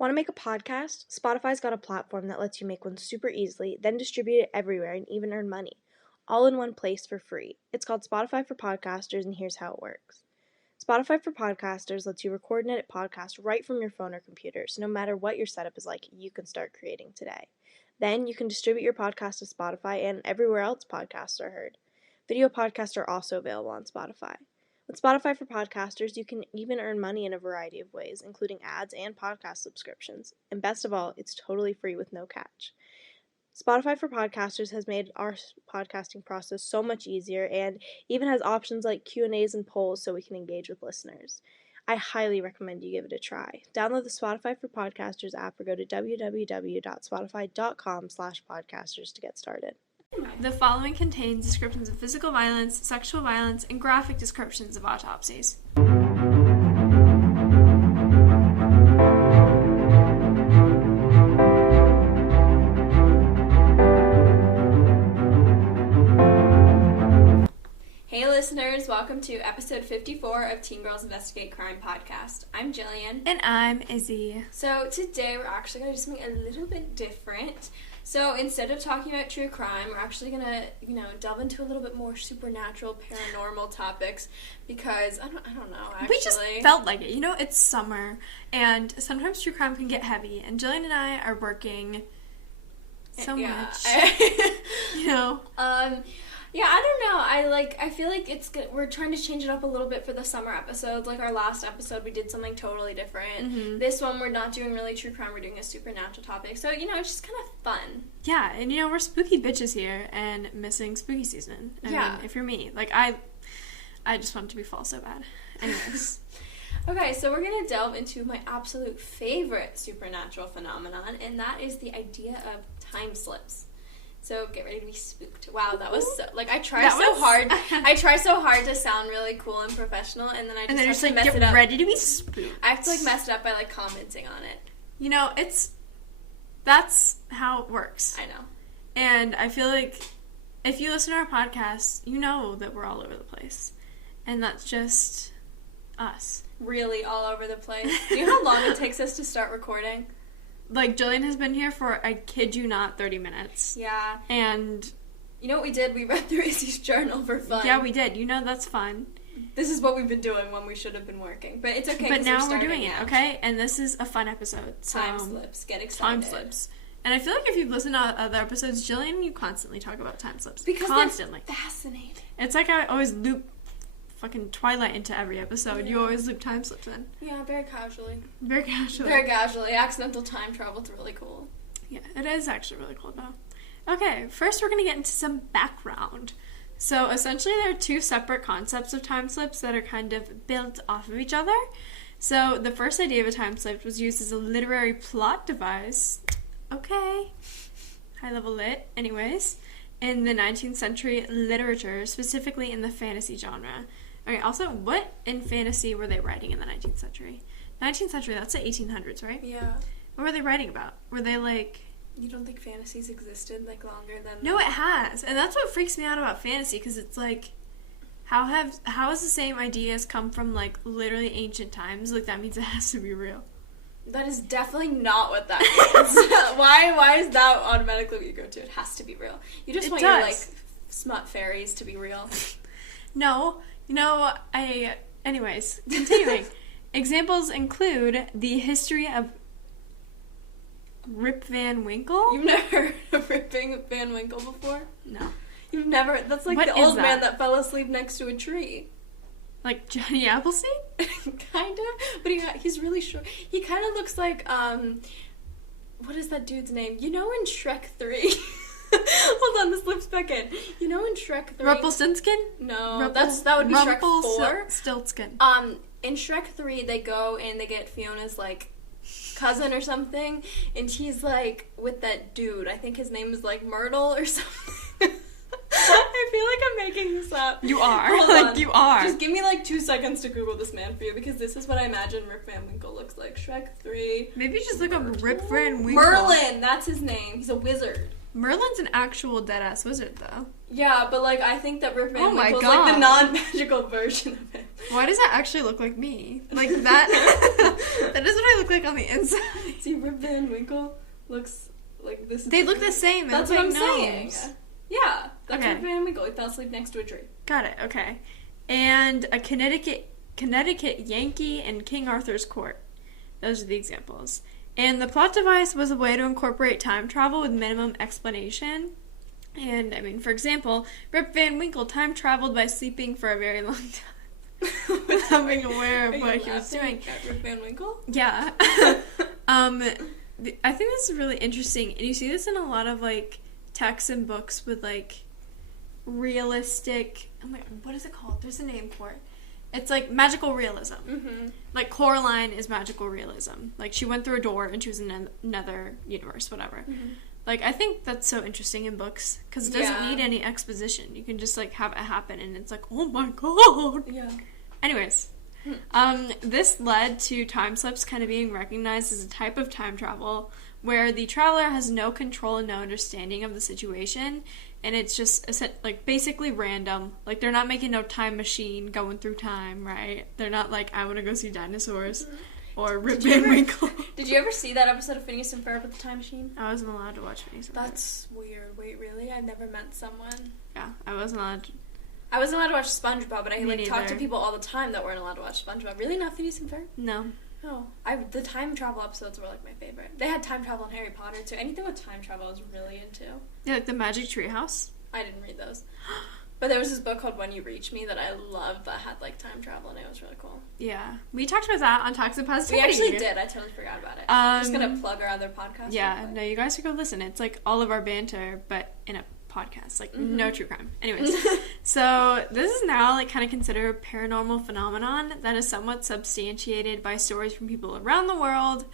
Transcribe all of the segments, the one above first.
Want to make a podcast? Spotify's got a platform that lets you make one super easily, then distribute it everywhere and even earn money, all in one place for free. It's called Spotify for Podcasters, and here's how it works. Spotify for Podcasters lets you record and edit podcasts right from your phone or computer, so no matter what your setup is like, you can start creating today. Then you can distribute your podcast to Spotify and everywhere else podcasts are heard. Video podcasts are also available on Spotify. With Spotify for Podcasters, you can even earn money in a variety of ways, including ads and podcast subscriptions. And best of all, it's totally free with no catch. Spotify for Podcasters has made our podcasting process so much easier and even has options like Q&As and polls so we can engage with listeners. I highly recommend you give it a try. Download the Spotify for Podcasters app or go to www.spotify.com/podcasters to get started. The following contains descriptions of physical violence, sexual violence, and graphic descriptions of autopsies. Hey listeners, welcome to episode 54 of Teen Girls Investigate Crime podcast. I'm Jillian. And I'm Izzy. So today we're actually going to do something a little bit different. So instead of talking about true crime, we're actually going to, delve into a little bit more supernatural, paranormal topics because, I don't know, actually. We just felt like it. It's summer, and sometimes true crime can get heavy, and Jillian and I are working so much. Yeah, I don't know. I feel like it's good. We're trying to change it up a little bit for the summer episodes. Like our last episode, we did something totally different. Mm-hmm. This one, we're not doing really true crime. We're doing a supernatural topic. So, it's just kind of fun. Yeah, and, we're spooky bitches here and missing spooky season. I mean, if you're me. I just want it to be fall so bad. Anyways. Okay, so we're going to delve into my absolute favorite supernatural phenomenon, and that is the idea of time slips. So get ready to be spooked. Wow, that was so, I try so hard. I try so hard to sound really cool and professional, and then I just have to mess it up. Get ready to be spooked. I have to mess it up by commenting on it. That's how it works. I know. And I feel like if you listen to our podcast, you know that we're all over the place. And that's just us. Really all over the place. Do you know how long it takes us to start recording? Jillian has been here for, I kid you not, 30 minutes. Yeah. And you know what we did? We read through Izzy's journal for fun. Yeah, we did. That's fun. This is what we've been doing when we should have been working. But it's okay. But now we're doing it, okay? And this is a fun episode. So time slips. Get excited. Time slips. And I feel like if you've listened to other episodes, Jillian, you constantly talk about time slips. Because constantly. They're fascinating. It's like I always loop fucking Twilight into every episode. Yeah. You always loop time slips in. Yeah, very casually. Very casually. Very casually. Accidental time travel. It's really cool. Yeah, it is actually really cool though. Okay, first we're going to get into some background. So essentially there are two separate concepts of time slips that are kind of built off of each other. So the first idea of a time slip was used as a literary plot device. Okay. High level lit. Anyways, in the 19th century literature, specifically in the fantasy genre. Okay, also, what in fantasy were they writing in the 19th century? 19th century, that's the 1800s, right? Yeah. What were they writing about? Were they You don't think fantasies existed, longer than... No, it has. And that's what freaks me out about fantasy, because it's how has the same ideas come from, literally ancient times? That means it has to be real. That is definitely not what that means. Why is that automatically what you go to? It has to be real. You just want your, smut fairies to be real. No. Anyways, continuing. Examples include the history of Rip Van Winkle. You've never heard of Rip Van Winkle before? No. You've never... That's what the old man that fell asleep next to a tree. Like Johnny Appleseed? Kind of. But he's really short. He kind of looks like, what is that dude's name? In Shrek 3... Hold on, this loops back in. In Shrek 3... Rumpelstiltskin? No, that would be Shrek 4. Stiltskin. In Shrek 3, they go and they get Fiona's, cousin or something, and he's, with that dude. I think his name is, Myrtle or something. I feel like I'm making this up. You are. Hold on. You are. Just give me 2 seconds to Google this man for you, because this is what I imagine Rip Van Winkle looks like. Shrek 3. Maybe just look up Rip Van Winkle. Merlin, that's his name. He's a wizard. Merlin's an actual dead-ass wizard, though. Yeah, but, I think that Rip Van Winkle's, the non-magical version of him. Why does that actually look like me? Like, that... that is what I look like on the inside. See, Rip Van Winkle looks like this. They look the same. That's what I'm saying. Yeah, that's okay. Rip Van Winkle. He fell asleep next to a tree. Got it, okay. And a Connecticut Yankee and King Arthur's Court. Those are the examples. And the plot device was a way to incorporate time travel with minimum explanation. And, I mean, for example, Rip Van Winkle time traveled by sleeping for a very long time without being aware of what he was doing. At Rip Van Winkle? Yeah. I think this is really interesting. And you see this in a lot of, like, texts and books with, like, realistic... Oh my, what is it called? There's a name for it. It's like magical realism. Mm-hmm. Like Coraline is magical realism. Like she went through a door and she was in another universe, whatever. Mm-hmm. Like I think that's so interesting in books because it doesn't need any exposition. You can just like have it happen and it's like, oh my god. Yeah. Anyways, this led to time slips kind of being recognized as a type of time travel where the traveler has no control and no understanding of the situation. And it's just, like, basically random. Like, they're not making no time machine going through time, right? They're not like, I want to go see dinosaurs. Mm-hmm. Or Rip Van Winkle. Did you ever see that episode of Phineas and Ferb with the time machine? I wasn't allowed to watch Phineas and Ferb. That's weird. Wait, really? I never met someone. Yeah, I wasn't allowed to. I wasn't allowed to watch SpongeBob, but I talked to people all the time that weren't allowed to watch SpongeBob. Really? Not Phineas and Ferb? No. Oh, the time travel episodes were like my favorite. They had time travel in Harry Potter too. Anything with time travel I was really into. Yeah, like the Magic Treehouse. I didn't read those. But there was this book called When You Reach Me that I loved that had, like, time travel, and it was really cool. Yeah. We talked about that on Toxic Positivity. We actually did. I totally forgot about it. I'm just going to plug our other podcast. Yeah. No, you guys should go listen. It's, like, all of our banter, but in a podcast. Like, no true crime. Anyways. So, this is now, like, kind of considered a paranormal phenomenon that is somewhat substantiated by stories from people around the world.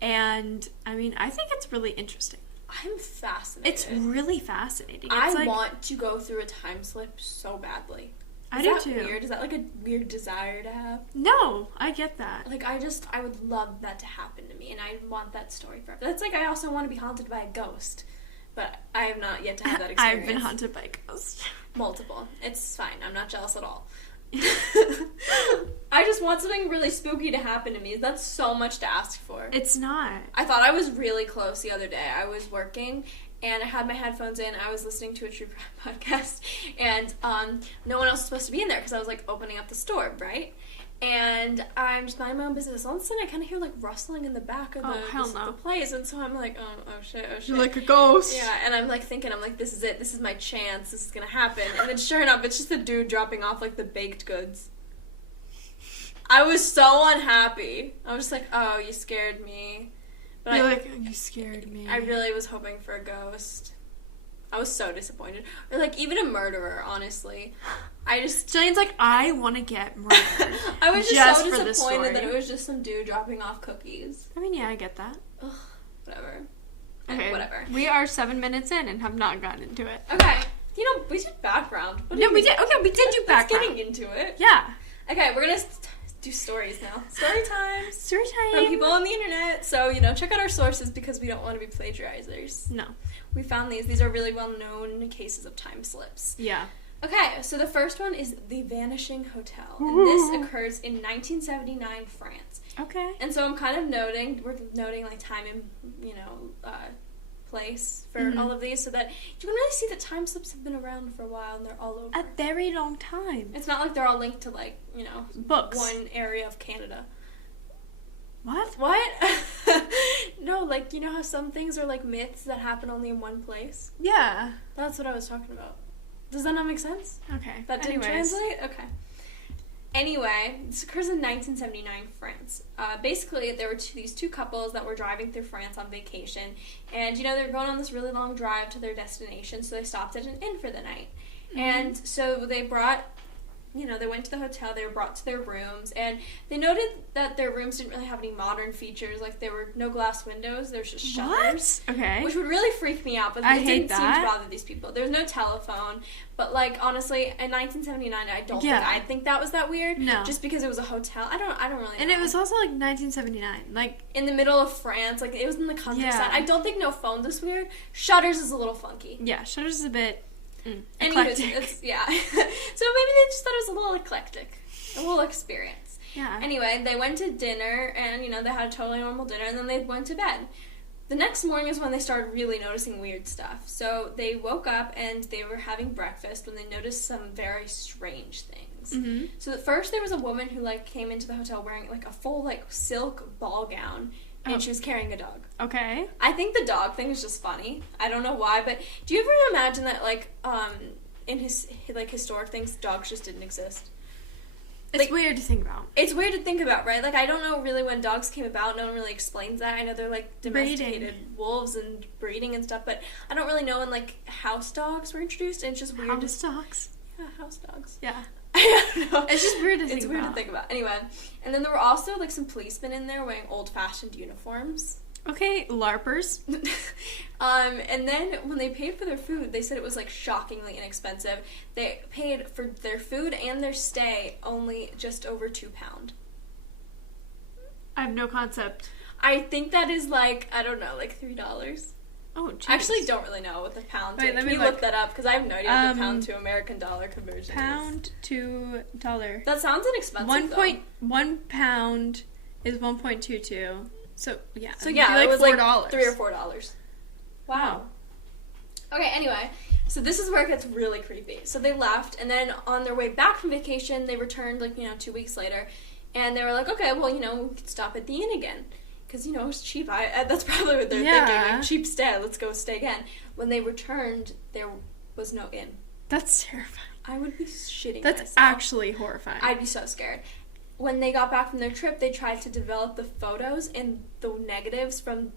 And, I mean, I think it's really interesting. I'm fascinated. It's really fascinating. I want to go through a time slip so badly. I do too. Weird? Is that like a weird desire to have? No, I get that. Like, I would love that to happen to me, and I want that story forever. That's like, I also want to be haunted by a ghost, but I have not yet to have that experience. I've been haunted by a ghost. Multiple. It's fine. I'm not jealous at all. I just want something really spooky to happen to me. That's so much to ask for. It's not. I thought I was really close the other day. I was working and I had my headphones in. I was listening to a true crime podcast and no one else was supposed to be in there because I was like opening up the store, right? And I'm just minding my own business. All of a sudden I kind of hear like rustling in the back of the place, and so I'm like, oh shit. You're like a ghost. Yeah, and I'm like thinking, this is it. This is my chance. This is gonna happen. And then sure enough, it's just a dude dropping off like the baked goods. I was so unhappy. I was just like, oh, you scared me. But You're like, you scared me. I really was hoping for a ghost. I was so disappointed. Or like even a murderer, honestly. Jillian's like, I want to get murdered. I was just so disappointed that it was just some dude dropping off cookies. I mean, yeah, I get that. Ugh, whatever. Okay, whatever. We are 7 minutes in and have not gotten into it. Okay. You know, we did background. No, we did. Okay, we did do background. Let's getting into it. Yeah. Okay, we're gonna do stories now. Story time. Story time. From people on the internet. So, check out our sources because we don't want to be plagiarizers. No. We found these. These are really well-known cases of time slips. Yeah. Okay, so the first one is The Vanishing Hotel. And this occurs in 1979 France. Okay. And so we're noting like time and, place for all of these so that you can really see that time slips have been around for a while and they're all over. A very long time. It's not like they're all linked to like, books. One area of Canada. What? No, like, how some things are like myths that happen only in one place? Yeah. That's what I was talking about. Does that not make sense? Okay. That didn't translate? Okay. Anyway, this occurs in 1979 France. Basically, there were these two couples that were driving through France on vacation, and, they were going on this really long drive to their destination, so they stopped at an inn for the night. Mm-hmm. And so they brought, they went to the hotel, they were brought to their rooms, and they noted that their rooms didn't really have any modern features, like there were no glass windows, there was just shutters. What? Okay. Which would really freak me out, but it didn't seem to bother these people. There was no telephone, but like, honestly, in 1979, I think that was that weird. No. Just because it was a hotel. I don't really know. And it was also like 1979, like in the middle of France, like it was in the countryside. Yeah. I don't think no phones is weird. Shutters is a little funky. Yeah, shutters is a bit... Eclectic. Yeah. So maybe they just thought it was a little eclectic. A whole experience. Yeah. Anyway, they went to dinner, and, they had a totally normal dinner, and then they went to bed. The next morning is when they started really noticing weird stuff. So they woke up, and they were having breakfast when they noticed some very strange things. Mm-hmm. So at first, there was a woman who, came into the hotel wearing, a full, silk ball gown, and she was carrying a dog. Okay. I think the dog thing is just funny. I don't know why, but do you ever imagine that, in historic things, dogs just didn't exist? It's weird to think about. It's weird to think about, right? I don't know really when dogs came about. No one really explains that. I know they're, domesticated wolves and breeding and stuff, but I don't really know when, house dogs were introduced, and it's just weird. House dogs? Yeah, house dogs. Yeah. I don't know. It's just weird to think about. It's weird to think about. Anyway, and then there were also, some policemen in there wearing old-fashioned uniforms. Okay, LARPers. And then when they paid for their food, they said it was shockingly inexpensive. They paid for their food and their stay only just over £2. I have no concept. I think that is I don't know, $3. Oh, jeez. I actually don't really know what the pound Wait, is. let Can me you look that up? Because I have no idea what the pound to American dollar conversion Pound to dollar. That sounds inexpensive, 1 pound is 1.22. So, yeah. So, yeah, it was $4. $3 or $4. Wow. Okay, anyway, so this is where it gets really creepy. So they left, and then on their way back from vacation, they returned, 2 weeks later, and they were like, okay, well, we could stop at the inn again. Because, it's cheap. That's probably what they're thinking. Cheap stay. Let's go stay again. When they returned, there was no inn. That's terrifying. I would be shitting That's myself. actually horrifying. I'd be so scared. When they got back from their trip, they tried to develop the photos, and the negatives from,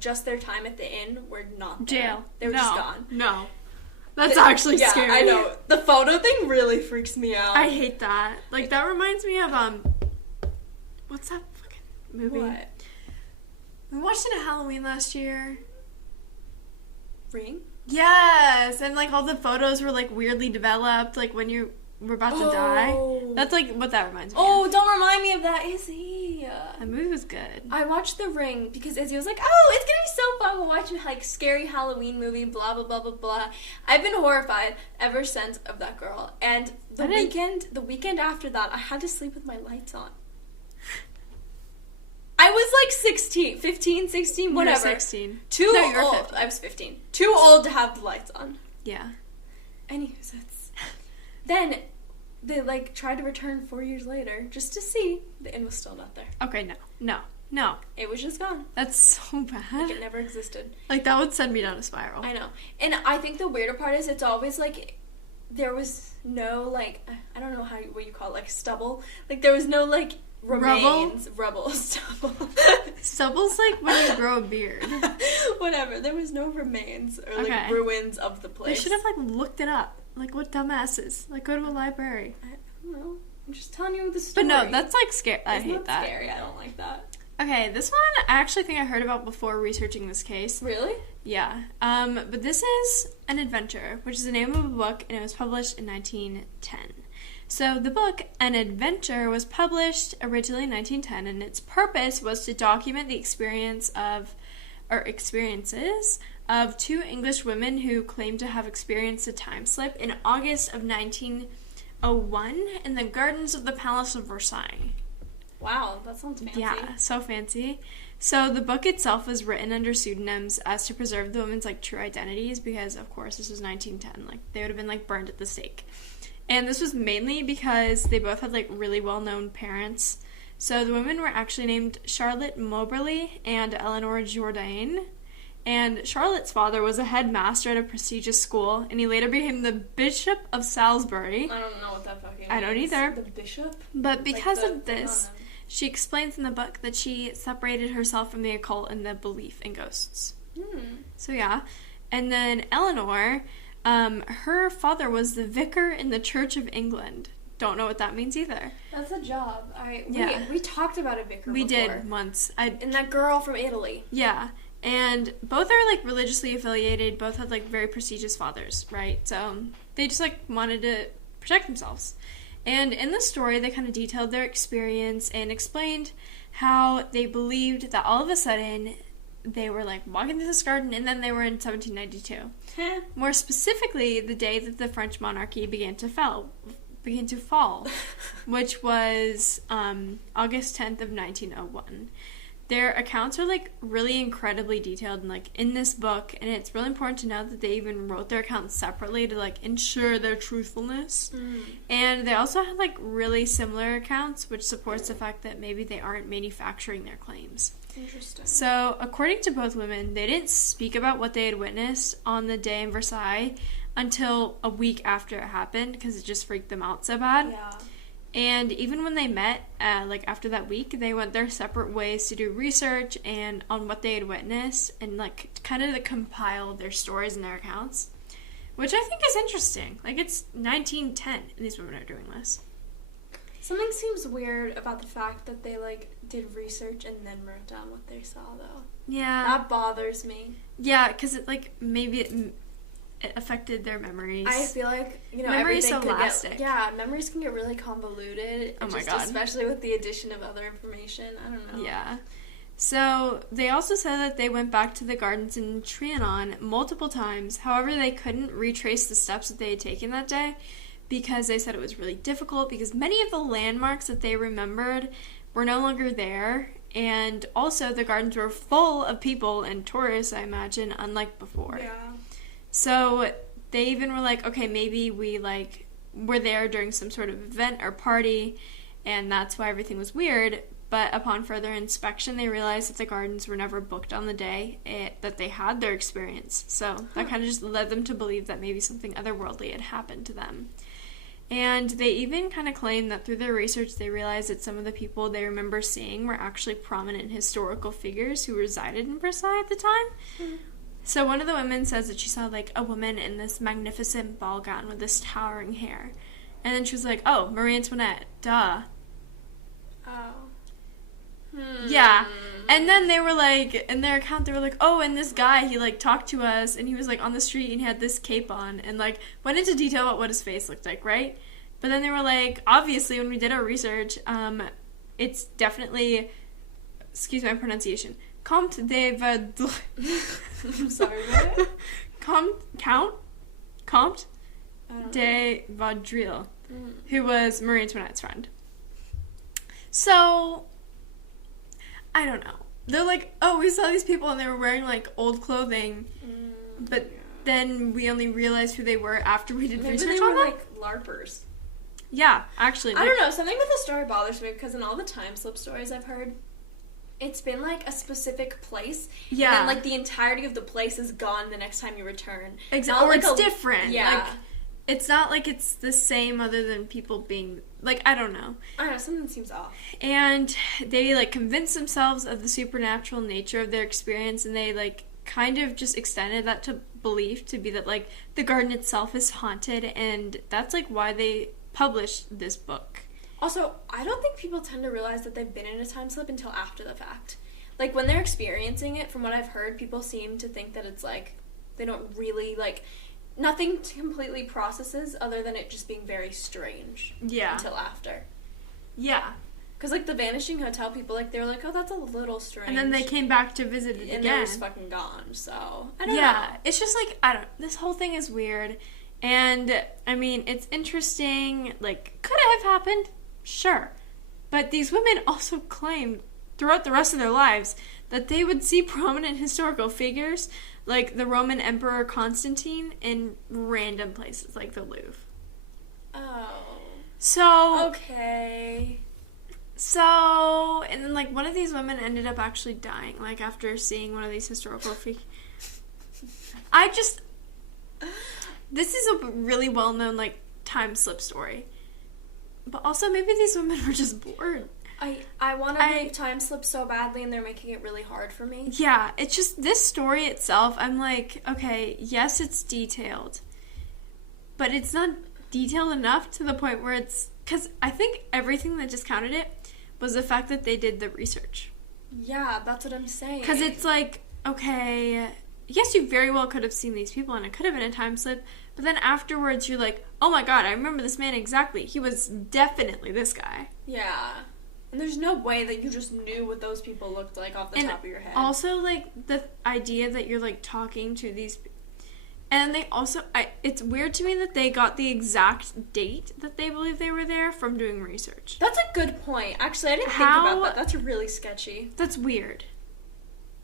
just their time at the inn were not there. Jail. They were just gone. No. That's actually scary. Yeah, I know. The photo thing really freaks me out. I hate that. That reminds me of, what's that fucking movie? What? We watched it at Halloween last year. Ring? Yes, and all the photos were weirdly developed, when you were about to die. That's what that reminds me of. Don't remind me of that, Izzy. That movie was good. I watched The Ring because Izzy was like, oh, it's gonna be so fun. We'll watch a scary Halloween movie, blah blah blah blah blah. I've been horrified ever since of that girl. And the weekend after that, I had to sleep with my lights on. I was 16, 15, 16, whatever. You were 16. Too No, you were old. 15. I was 15. Too old to have the lights on. Yeah. Anyways, then they tried to return 4 years later just to see. The inn was still not there. Okay, no. It was just gone. That's so bad. It never existed. That would send me down a spiral. I know. And I think the weirder part is it's always there was no I don't know what you call it, stubble. There was no remains. Rubble. Stubble. Stubble's when you grow a beard. Whatever. There was no remains or ruins of the place. They should have looked it up. What dumbasses. Go to a library. I don't know. I'm just telling you the story. But no, that's scary. I hate that. Scary. I don't like that. Okay, this one I actually think I heard about before researching this case. Really? Yeah. But this is An Adventure, which is the name of a book, and it was published in 1910. So the book, An Adventure, was published originally in 1910, and its purpose was to document the experiences of two English women who claimed to have experienced a time slip in August of 1901 in the gardens of the Palace of Versailles. Wow, that sounds fancy. Yeah, so fancy. So the book itself was written under pseudonyms as to preserve the women's true identities, because of course this was 1910. They would have been burned at the stake. And this was mainly because they both had really well-known parents. So the women were actually named Charlotte Moberly and Eleanor Jourdain. And Charlotte's father was a headmaster at a prestigious school, and he later became the Bishop of Salisbury. I don't know what that fucking means. I don't either. The bishop? But because of this, she explains in the book that she separated herself from the occult and the belief in ghosts. So yeah. And then Eleanor, her father was the vicar in the Church of England. Don't know what that means either. That's a job. Yeah. We talked about a vicar We before. did once. And that girl from Italy. Yeah. And both are religiously affiliated, both had very prestigious fathers, right? So they just wanted to protect themselves. And in the story, they kind of detailed their experience and explained how they believed that all of a sudden they were walking through this garden, and then they were in 1792. More specifically, the day that the French monarchy began to fall. began to fall, which was August 10th of 1901. Their accounts are, like, really incredibly detailed and, like, in this book, and it's really important to note that they even wrote their accounts separately to, like, ensure their truthfulness. And they also had, like, really similar accounts, which supports the fact that maybe they aren't manufacturing their claims. Interesting. So, according to both women, they didn't speak about what they had witnessed on the day in Versailles until a week after it happened, because it just freaked them out so bad. Yeah. And even when they met, like, after that week, they went their separate ways to do research and on what they had witnessed and, like, kind of to compile their stories and their accounts, which I think is interesting. Like, it's 1910, and these women are doing this. Something seems weird about the fact that they, like, did research and then wrote down what they saw, though. Yeah. That bothers me. Yeah, because it, like, maybe it affected their memories. I feel like, you know, memories everything so could elastic. memories can get really convoluted. Oh my just God. Especially with the addition of other information. I don't know. Yeah. So, they also said that they went back to the gardens in Trianon multiple times. However, they couldn't retrace the steps that they had taken that day because they said it was really difficult because many of the landmarks that they remembered were no longer there. And also, the gardens were full of people and tourists, I imagine, unlike before. Yeah. So they even were like, okay, maybe we, like, were there during some sort of event or party, and that's why everything was weird. But upon further inspection, they realized that the gardens were never booked on the day that they had their experience. So that kind of just led them to believe that maybe something otherworldly had happened to them. And they even kind of claimed that through their research, they realized that some of the people they remember seeing were actually prominent historical figures who resided in Versailles at the time. Mm-hmm. So one of the women says that she saw, like, a woman in this magnificent ball gown with this towering hair. And then she was like, oh, Marie Antoinette, duh. Oh. Yeah. And then they were like, in their account, they were like, oh, and this guy, he, like, talked to us, and he was, like, on the street, and he had this cape on, and, like, went into detail about what his face looked like, right? But then they were like, obviously, when we did our research, it's definitely, excuse my pronunciation, Comte de Vaudreuil. I'm sorry, what? Comte de Vaudreuil, who was Marie Antoinette's friend. So, I don't know. They're like, oh, we saw these people and they were wearing, like, old clothing, but then we only realized who they were after we did research on them. Maybe they were, like, LARPers. Yeah, actually. I don't know. Something with the story bothers me because in all the time slip stories I've heard, it's been, like, a specific place. Yeah. And then, like, the entirety of the place is gone the next time you return. Exactly. Or like it's different. Yeah. Like, it's not like it's the same other than people being, like, I don't know. I don't know. Something seems off. And they, like, convinced themselves of the supernatural nature of their experience, and they, like, kind of just extended that to belief to be that, like, the garden itself is haunted, and that's, like, why they published this book. Also, I don't think people tend to realize that they've been in a time slip until after the fact. Like, when they're experiencing it, from what I've heard, people seem to think that it's, like, they don't really, like, nothing completely processes other than it just being very strange. Yeah. Until after. Yeah. Because, like, the Vanishing Hotel people, like, they were like, oh, that's a little strange. And then they came back to visit it again. And it was fucking gone, so, I don't know. Yeah, it's just, like, this whole thing is weird. And, I mean, it's interesting, like, could it have happened? Sure. But these women also claimed throughout the rest of their lives that they would see prominent historical figures like the Roman Emperor Constantine in random places like the Louvre. Oh. So... Okay. So... And then, like, one of these women ended up actually dying, like, after seeing one of these historical figures. This is a really well-known, like, time slip story. But also, maybe these women were just bored. I want to read time slip so badly, and they're making it really hard for me. Yeah, it's just, this story itself, I'm like, okay, yes, it's detailed. But it's not detailed enough to the point where it's... Because I think everything that discounted it was the fact that they did the research. Yeah, that's what I'm saying. Because it's like, okay... Yes, you very well could have seen these people, and it could have been a time slip, but then afterwards you're like, oh my god, I remember this man exactly. He was definitely this guy. Yeah. And there's no way that you just knew what those people looked like off the top of your head. Also, like, the idea that you're, like, talking to these... And they also, it's weird to me that they got the exact date that they believe they were there from doing research. That's a good point. Actually, I didn't think about that. That's really sketchy. That's weird.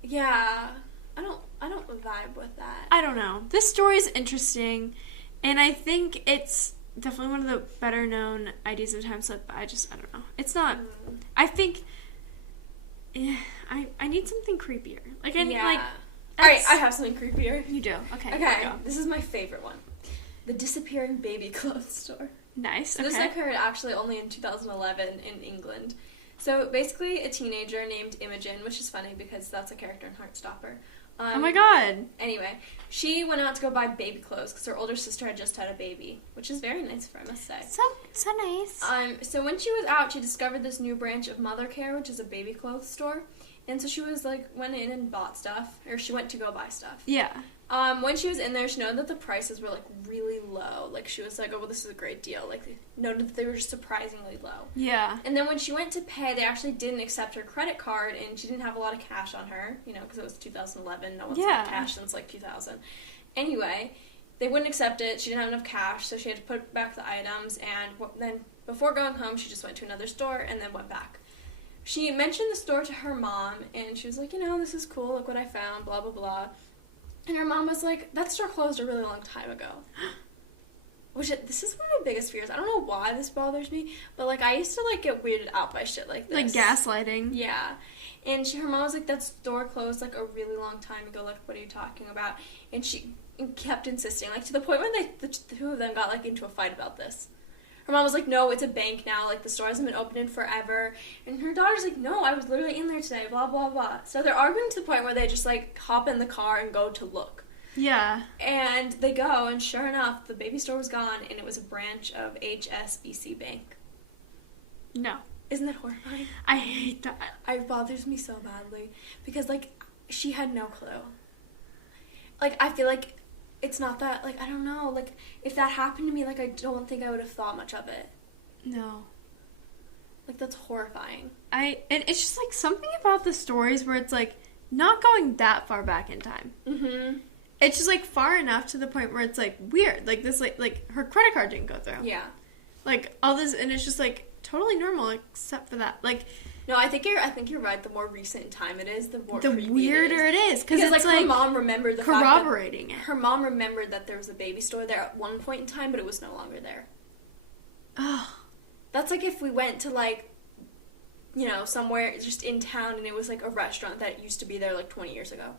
Yeah. I don't vibe with that. I don't know. This story is interesting, and I think it's definitely one of the better known ideas of time slip, but I don't know. It's not, I think, I need something creepier. Like, I need, like... Alright, I have something creepier. You do? Okay. Okay, this is my favorite one. The disappearing baby clothes store. Nice, so okay. This occurred actually only in 2011 in England. So basically a teenager named Imogen, which is funny because that's a character in Heartstopper. Oh my god. Anyway, she went out to go buy baby clothes because her older sister had just had a baby, which is very nice for her, I must say. So nice. So when she was out, she discovered this new branch of Mother Care, which is a baby clothes store. And so she was like, went in and bought stuff, or she went to go buy stuff. Yeah. When she was in there, she noted that the prices were like really low. Like she was like, oh, well, this is a great deal. Like noted that they were just surprisingly low. Yeah. And then when she went to pay, they actually didn't accept her credit card, and she didn't have a lot of cash on her, you know, because it was 2011. No one's had cash since like 2000. Anyway, they wouldn't accept it. She didn't have enough cash, so she had to put back the items. And then before going home, she just went to another store and then went back. She mentioned the store to her mom, and she was like, you know, this is cool. Look what I found. Blah blah blah. And her mom was like, that store closed a really long time ago. This is one of my biggest fears. I don't know why this bothers me, but, like, I used to, like, get weirded out by shit like this. Like gaslighting. Yeah. And her mom was like, that store closed, like, a really long time ago. Like, what are you talking about? And she kept insisting, like, to the point where the two of them got, like, into a fight about this. Her mom was like, no, it's a bank now. Like, the store hasn't been open in forever. And her daughter's like, no, I was literally in there today, blah, blah, blah. So they're arguing to the point where they just, like, hop in the car and go to look. Yeah. And they go, and sure enough, the baby store was gone, and it was a branch of HSBC Bank. No. Isn't that horrifying? I hate that. It bothers me so badly. Because, like, she had no clue. Like, I feel like it's not that, like, I don't know, like, if that happened to me, like, I don't think I would have thought much of it. No. Like, that's horrifying. And it's just, like, something about the stories where it's, like, not going that far back in time. Mm-hmm. It's just, like, far enough to the point where it's, like, weird. Like, this, like her credit card didn't go through. Yeah. Like, all this, and it's just, like, totally normal except for that. Like... No, I think you're right. The more recent in time it is, the more weirder it is. Because it's like her mom remembered the corroborating fact that her mom remembered that there was a baby store there at one point in time, but it was no longer there. Oh. That's like if we went to, like, you know, somewhere just in town and it was like a restaurant that used to be there like 20 years ago.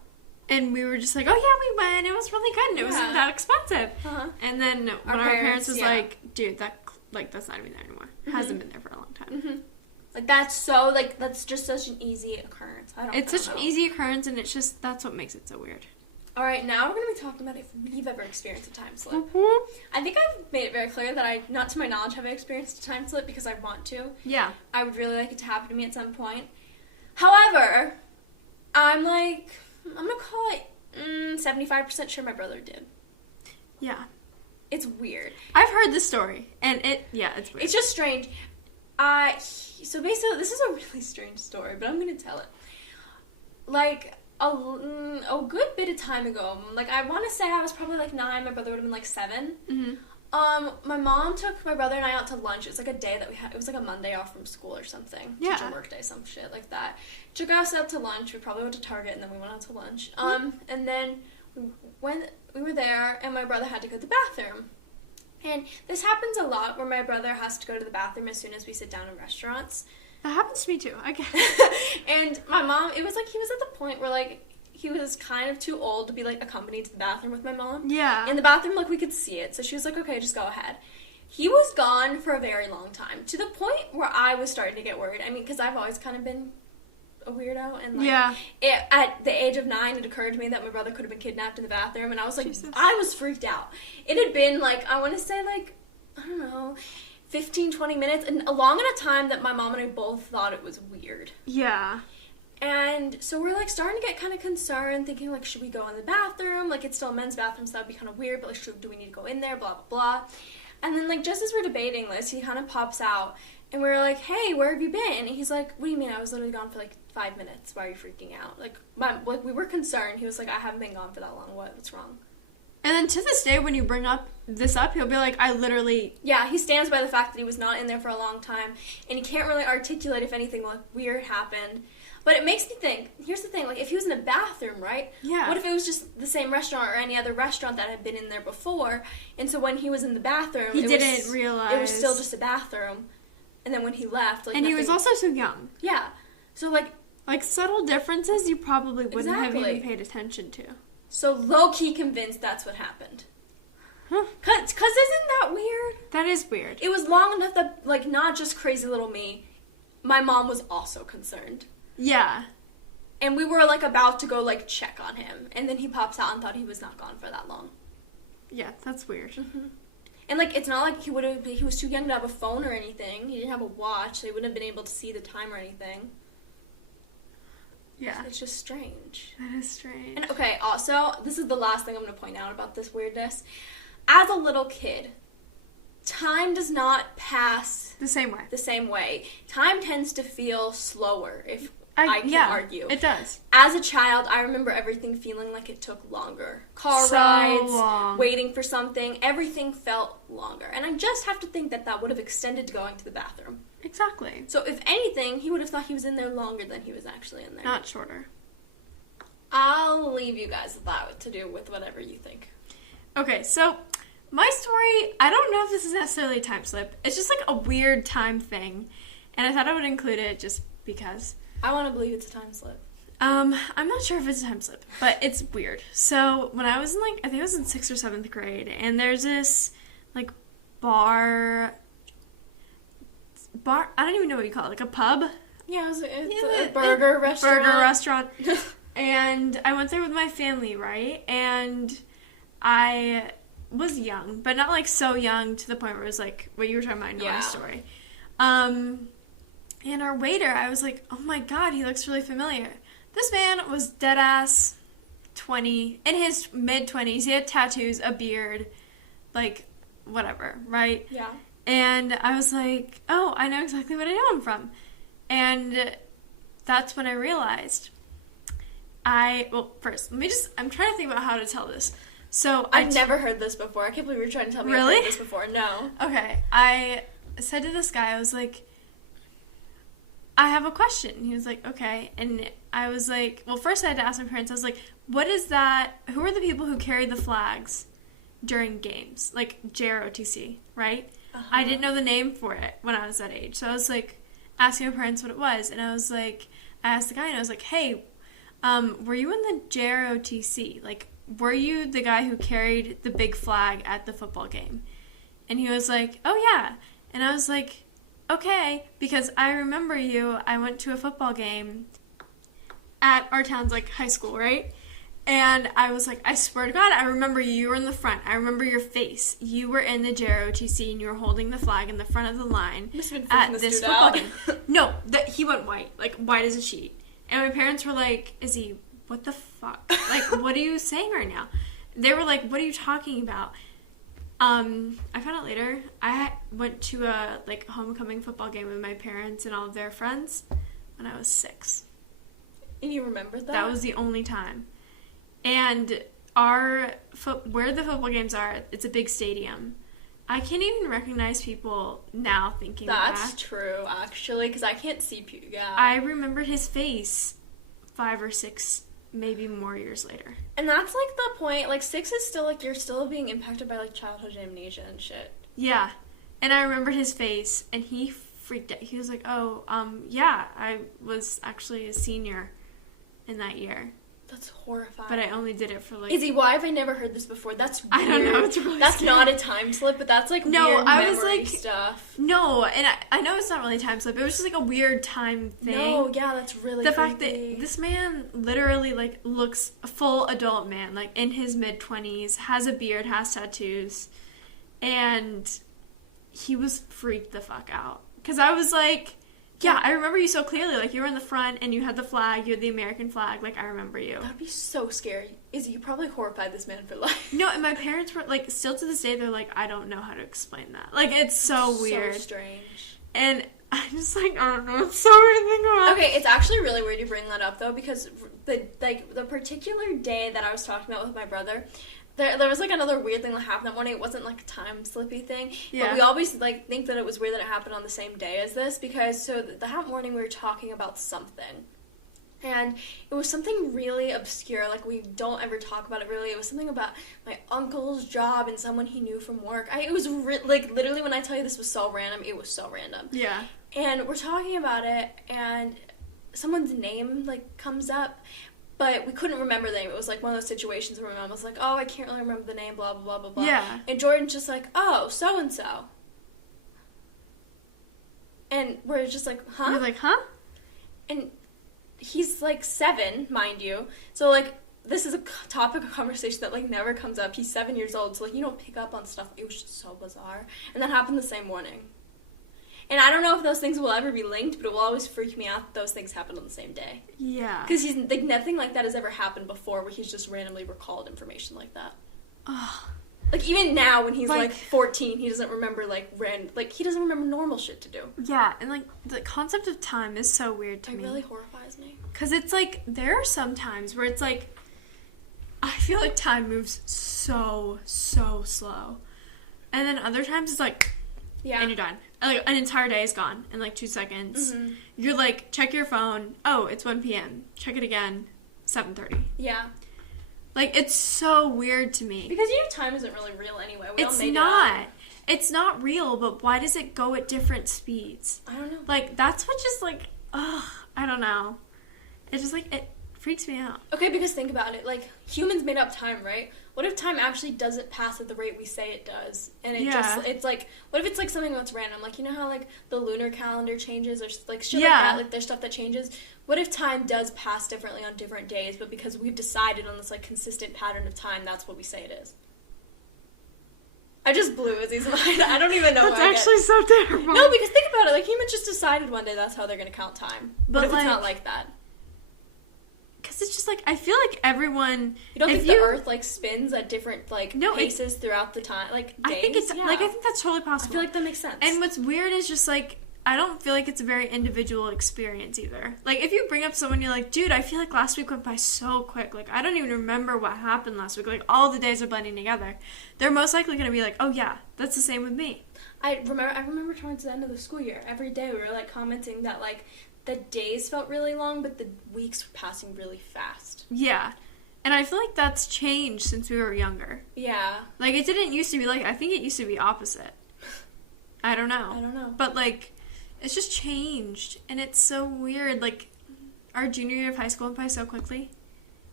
And we were just like, oh yeah, we went. It was really good and it wasn't that expensive. Uh-huh. And then when our parents was like, dude, that's not even there anymore. It hasn't been there for a long time. Mm-hmm. Like, that's just such an easy occurrence. It's such an easy occurrence, and it's just, that's what makes it so weird. Alright, now we're going to be talking about if we've ever experienced a time slip. Mm-hmm. I think I've made it very clear that I, not to my knowledge, have experienced a time slip because I want to. Yeah. I would really like it to happen to me at some point. However, I'm going to call it 75% sure my brother did. Yeah. It's weird. I've heard this story, and it's weird. It's just strange. So basically, this is a really strange story, but I'm going to tell it. Like, a good bit of time ago, like, I want to say I was probably, like, 9, my brother would have been, like, 7. Mm-hmm. My mom took my brother and I out to lunch. It was, like, a day that we had, it was, like, a Monday off from school or something. Yeah. Teacher work day, some shit like that. Took us out to lunch. We probably went to Target, and then we went out to lunch. And then when we were there, and my brother had to go to the bathroom. And this happens a lot where my brother has to go to the bathroom as soon as we sit down in restaurants. That happens to me too, I guess. And my mom, it was like he was at the point where, like, he was kind of too old to be, like, accompanied to the bathroom with my mom. Yeah. In the bathroom, like, we could see it. So she was like, okay, just go ahead. He was gone for a very long time, to the point where I was starting to get worried. I mean, because I've always kind of been a weirdo, and, like, at the age of 9, it occurred to me that my brother could have been kidnapped in the bathroom, and I was like, Jesus. I was freaked out. It had been, like, I want to say, like, I don't know, 15, 20 minutes, and long at a time that my mom and I both thought it was weird. Yeah. And so we're, like, starting to get kind of concerned, thinking, like, should we go in the bathroom? Like, it's still a men's bathroom, so that would be kind of weird, but, like, do we need to go in there? Blah, blah, blah. And then, like, just as we're debating this, he kind of pops out, and we're like, hey, where have you been? And he's like, what do you mean? I was literally gone for, like, 5 minutes. Why are you freaking out? Like, we were concerned. He was like, I haven't been gone for that long. What's wrong? And then to this day, when you bring this up, he'll be like, I literally... Yeah, he stands by the fact that he was not in there for a long time, and he can't really articulate if anything like weird happened. But it makes me think, here's the thing, like, if he was in a bathroom, right? Yeah. What if it was just the same restaurant or any other restaurant that had been in there before, and so when he was in the bathroom... He didn't realize... It was still just a bathroom, and then when he left, like, and he was also so young. Yeah. So, like... Like, subtle differences you probably wouldn't have Exactly. even paid attention to. So, low-key convinced that's what happened. Huh. Cause isn't that weird? That is weird. It was long enough that, like, not just crazy little me, my mom was also concerned. Yeah. And we were, like, about to go, like, check on him. And then he pops out and thought he was not gone for that long. Yeah, that's weird. Mm-hmm. And, like, it's not like he was too young to have a phone or anything. He didn't have a watch, so he wouldn't have been able to see the time or anything. Yeah. It's just strange. That is strange. And, okay, also, this is the last thing I'm going to point out about this weirdness. As a little kid, time does not pass the same way. The same way. Time tends to feel slower, if I can argue. It does. As a child, I remember everything feeling like it took longer. Car so rides, long. waiting for something, everything felt longer. And I just have to think that would have extended to going to the bathroom. Exactly. So if anything, he would have thought he was in there longer than he was actually in there. Not shorter. I'll leave you guys with that to do with whatever you think. Okay, so my story, I don't know if this is necessarily a time slip. It's just like a weird time thing. And I thought I would include it just because. I want to believe it's a time slip. I'm not sure if it's a time slip, but it's weird. So when I was in I think I was in 6th or 7th grade, and there's this like bar, I don't even know what you call it, like a pub? Yeah, it's a burger restaurant. Burger restaurant. And I went there with my family, right? And I was young, but not like so young to the point where it was like what you were talking about in my story. And our waiter, I was like, oh my god, he looks really familiar. This man was dead ass 20, in his mid-20s. He had tattoos, a beard, like whatever, right? Yeah. And I was like, oh, I know exactly what I know him from. And that's when I realized first, I'm trying to think about how to tell this. So I've never heard this before. I can't believe you were trying to tell me Really? I've heard this before. No. Okay. I said to this guy, I was like, I have a question. He was like, okay. And I was like, well, first I had to ask my parents. I was like, what is that? Who are the people who carry the flags during games? Like JROTC, right? Uh-huh. I didn't know the name for it when I was that age. So I was like asking my parents what it was. And I was like, I asked the guy and I was like, hey, were you in the JROTC? Like, were you the guy who carried the big flag at the football game? And he was like, oh yeah. And I was like, okay, because I remember you. I went to a football game at our town's like high school, right? And I was like, I swear to God, I remember you. You were in the front. I remember your face. You were in the JROTC and you were holding the flag in the front of the line at this football game. No, he went white, like white as a sheet. And my parents were like, Izzy, what the fuck? Like, what are you saying right now? They were like, what are you talking about? I found out later, I went to a, like, homecoming football game with my parents and all of their friends when I was 6. And you remembered that? That was the only time. And where the football games are, it's a big stadium. I can't even recognize people now thinking That's back. true, actually, because I can't see people. Yeah. I remembered his face 5 or 6, maybe more years later. And that's, like, the point. Like, 6 is still, like, you're still being impacted by, like, childhood amnesia and shit. Yeah. And I remembered his face, and he freaked out. He was like, oh, yeah, I was actually a senior in that year. That's horrifying. But I only did it for, like... Izzy, why have I never heard this before? That's weird. I don't know. It's really That's scary. not a time slip, but that's, like, weird I was memory like, stuff. No, and I know it's not really time slip. It was just, like, a weird time thing. No, yeah, that's really The creepy. fact that this man literally, like, looks a full adult man, like, in his mid-20s, has a beard, has tattoos, and he was freaked the fuck out. Because I was like... Yeah, I remember you so clearly. Like, you were in the front, and you had the flag. You had the American flag. Like, I remember you. That'd be so scary. Izzy, you probably horrified this man for life. No, and my parents were, like, still to this day, they're like, I don't know how to explain that. Like, it's so weird. So strange. And I'm just like, I don't know. It's so weird to think about. Okay, it's actually really weird you bring that up, though, because the particular day that I was talking about with my brother, There was, like, another weird thing that happened that morning. It wasn't, like, a time-slippy thing. Yeah. But we always, like, think that it was weird that it happened on the same day as this because, so that morning we were talking about something. And it was something really obscure. Like, we don't ever talk about it, really. It was something about my uncle's job and someone he knew from work. It was, like, literally, when I tell you this was so random, it was so random. Yeah. And we're talking about it, and someone's name, like, comes up. But we couldn't remember the name. It was, like, one of those situations where my mom was like, oh, I can't really remember the name, blah, blah, blah, blah, blah. Yeah. And Jordan's just like, oh, so-and-so. And we're just like, huh? You're like, huh? And he's, like, 7, mind you. So, like, this is a topic of conversation that, like, never comes up. He's 7 years old, so, like, you don't pick up on stuff. It was just so bizarre. And that happened the same morning. And I don't know if those things will ever be linked, but it will always freak me out that those things happened on the same day. Yeah. Because he's, like, nothing like that has ever happened before where he's just randomly recalled information like that. Ugh. Like, even now when he's, like 14, he doesn't remember, like, he doesn't remember normal shit to do. Yeah, and, like, the concept of time is so weird to me. It really horrifies me. Because it's, like, there are some times where it's, like, I feel like time moves so slow. And then other times it's, like, yeah. And you're done. Like, an entire day is gone in, like, 2 seconds. Mm-hmm. You're, like, check your phone. Oh, it's 1 p.m. Check it again. 7:30. Yeah. Like, it's so weird to me. Because, you know, time isn't really real anyway. It's not. It's not real, but why does it go at different speeds? I don't know. Like, that's what just, like, I don't know. It's just, like, it freaks me out. Okay, because think about it. Like, humans made up time, right? What if time actually doesn't pass at the rate we say it does? And it's like, what if it's, like, something that's random? Like, you know how, like, the lunar calendar changes or, like, shit like that? Like, there's stuff that changes. What if time does pass differently on different days, but because we've decided on this, like, consistent pattern of time, that's what we say it is? I just blew Izzy's mind. I don't even know That's actually so terrible. No, because think about it. Like, humans just decided one day that's how they're going to count time. But what if it's not like that? Because it's just, like, I feel like everyone... You don't think the Earth, like, spins at different, like, paces throughout the time, like, days? I think it's, like, I think that's totally possible. I feel like that makes sense. And what's weird is just, like, I don't feel like it's a very individual experience either. Like, if you bring up someone, you're like, dude, I feel like last week went by so quick. Like, I don't even remember what happened last week. Like, all the days are blending together. They're most likely going to be like, oh, yeah, that's the same with me. I remember towards the end of the school year, every day we were, like, commenting that, like, the days felt really long, but the weeks were passing really fast. Yeah. And I feel like that's changed since we were younger. Yeah. Like, it didn't used to be like, I think it used to be opposite. I don't know. But, like, it's just changed. And it's so weird. Like, our junior year of high school went by so quickly.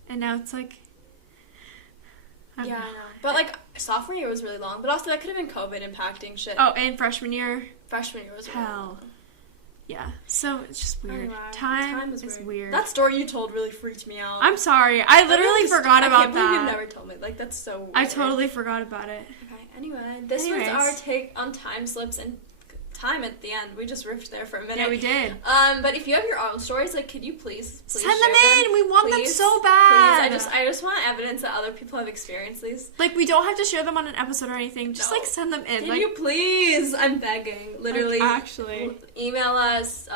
And now it's like... I know. But, like, sophomore year was really long. But also, that could have been COVID impacting shit. Oh, and freshman year. Freshman year was really long. Yeah, so it's just weird. Anyway, time is weird. That story you told really freaked me out. I'm sorry. I literally forgot about that. I can't believe you've never told me. Like, that's so weird. I totally forgot about it. Okay, anyway. This was our take on time slips and time at the end. We just riffed there for a minute. Yeah, we did. But if you have your own stories, like, could you please send them in? We want them so bad. Please. I just want evidence that other people have experienced these. Like, we don't have to share them on an episode or anything. Just, like, send them in. Can you please? I'm begging. Literally. Like, actually. Email us,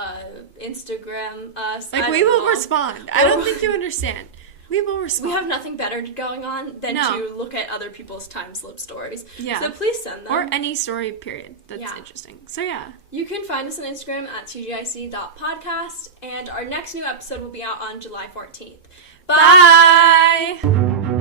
Instagram us. Like, we will respond. I don't think you understand. We will respond. We have nothing better going on than to look at other people's time slip stories. Yeah. So please send them. Or any story, period. That's interesting. So, yeah. You can find us on Instagram at tgic.podcast, and our next new episode will be out on July 14th. Bye! Bye!